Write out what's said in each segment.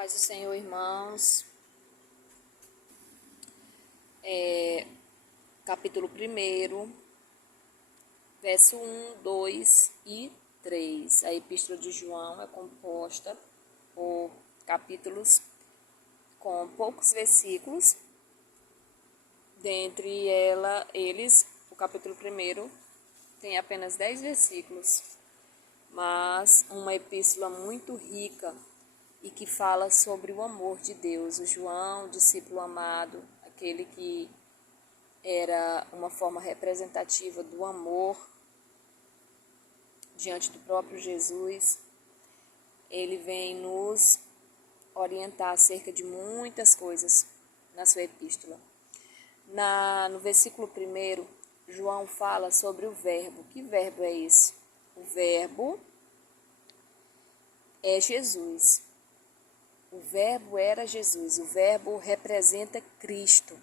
Paz do Senhor, irmãos. Capítulo 1, verso 1, 2 e 3. A Epístola de João é composta por capítulos com poucos versículos. Dentre eles, o capítulo 1 tem apenas 10 versículos, mas uma epístola muito rica e que fala sobre o amor de Deus. O João, discípulo amado, aquele que era uma forma representativa do amor diante do próprio Jesus, ele vem nos orientar acerca de muitas coisas na sua epístola. No versículo 1, João fala sobre o verbo. Que verbo é esse? O verbo é Jesus. O verbo era Jesus. O verbo representa Cristo.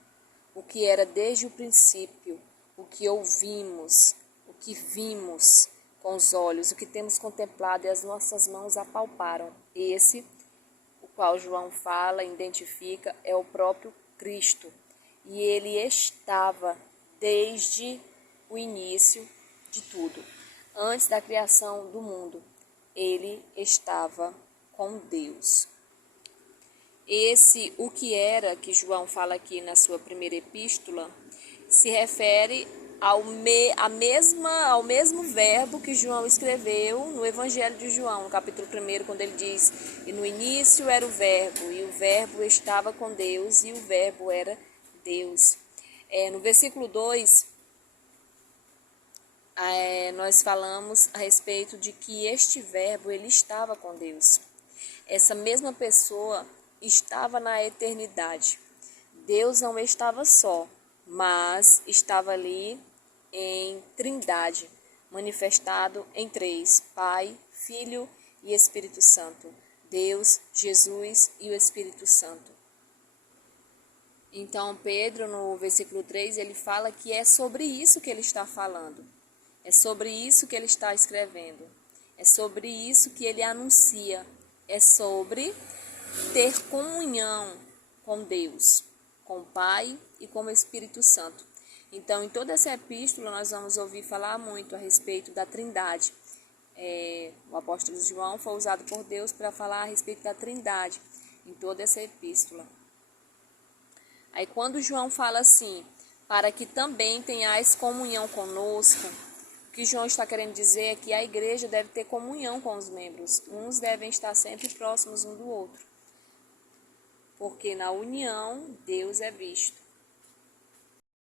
O que era desde o princípio, o que ouvimos, o que vimos com os olhos, o que temos contemplado e as nossas mãos apalparam. Esse, o qual João fala, identifica, é o próprio Cristo. E ele estava desde o início de tudo. Antes da criação do mundo, ele estava com Deus. Esse o que era, que João fala aqui na sua primeira epístola, se refere ao mesmo verbo que João escreveu no Evangelho de João, no capítulo 1, quando ele diz: e no início era o verbo, e o verbo estava com Deus, e o verbo era Deus. No versículo 2, nós falamos a respeito de que este verbo, ele estava com Deus. Essa mesma pessoa estava na eternidade. Deus não estava só, mas estava ali em trindade, manifestado em três: Pai, Filho e Espírito Santo. Deus, Jesus e o Espírito Santo. Então Pedro, no versículo 3, ele fala que é sobre isso que ele está falando. É sobre isso que ele está escrevendo. É sobre isso que ele anuncia. É sobre ter comunhão com Deus, com o Pai e com o Espírito Santo. Então, em toda essa epístola, nós vamos ouvir falar muito a respeito da Trindade. O apóstolo João foi usado por Deus para falar a respeito da Trindade em toda essa epístola. Aí, quando João fala assim, para que também tenhais comunhão conosco, o que João está querendo dizer é que a igreja deve ter comunhão com os membros. Uns devem estar sempre próximos um do outro, porque na união Deus é visto.